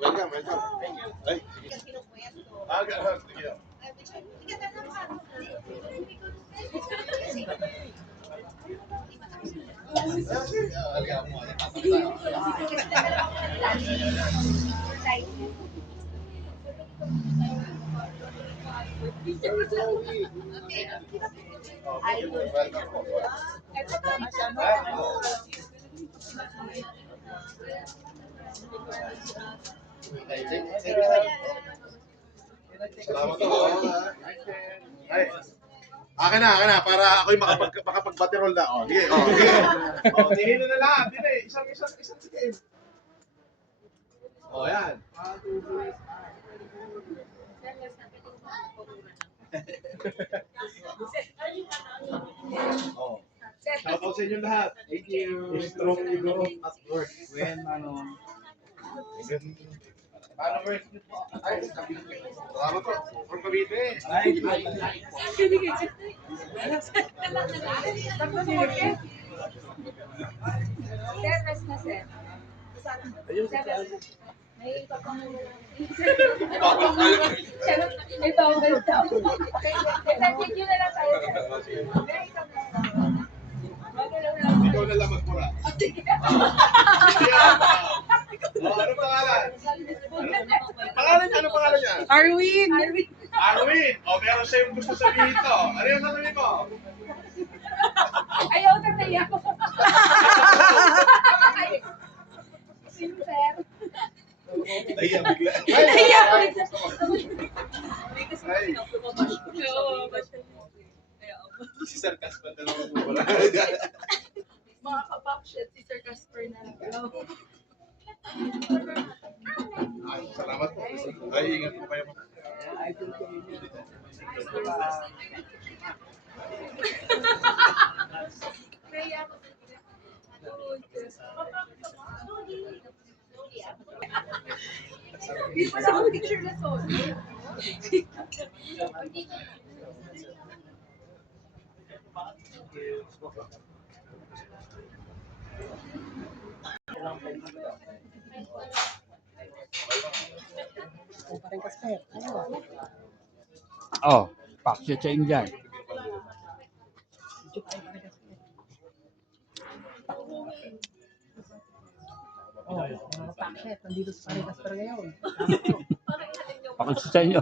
Welcome, welcome. Ay. Sige. Salamat po. Ay. Akin na, para ako'y makapag-batirol na. Oh, sige, oh. Sige na lahat. Isang sige. Oh, yan. Oh. Shoutout sa inyo lahat. Thank you. Strong ego at work. When, followers niyo po. Ay, salamat po. From Cavite. Ay, May bawal daw. Thank you na lang tayo. ikaw na lang magpura. Ano pangalan? Ano pangalan niya? Arwin! Arwin! O, meron sa'yo gusto sabihin ito. Ano yung sasabihin mo? Ayaw na naiyak ko. Sino, sir? Nahiya bigla. Naiyak ko. Si Sir Casper na lang magpura. Mga kapakshit, si Sir Casper na lang. Ay, salamat po. Ay, ingat po kayo. Hindi pa sa picture na so. Oh, paksa sa Indian. Mga pakset, nandito sa Parigasper ngayon. Paksa sa inyo.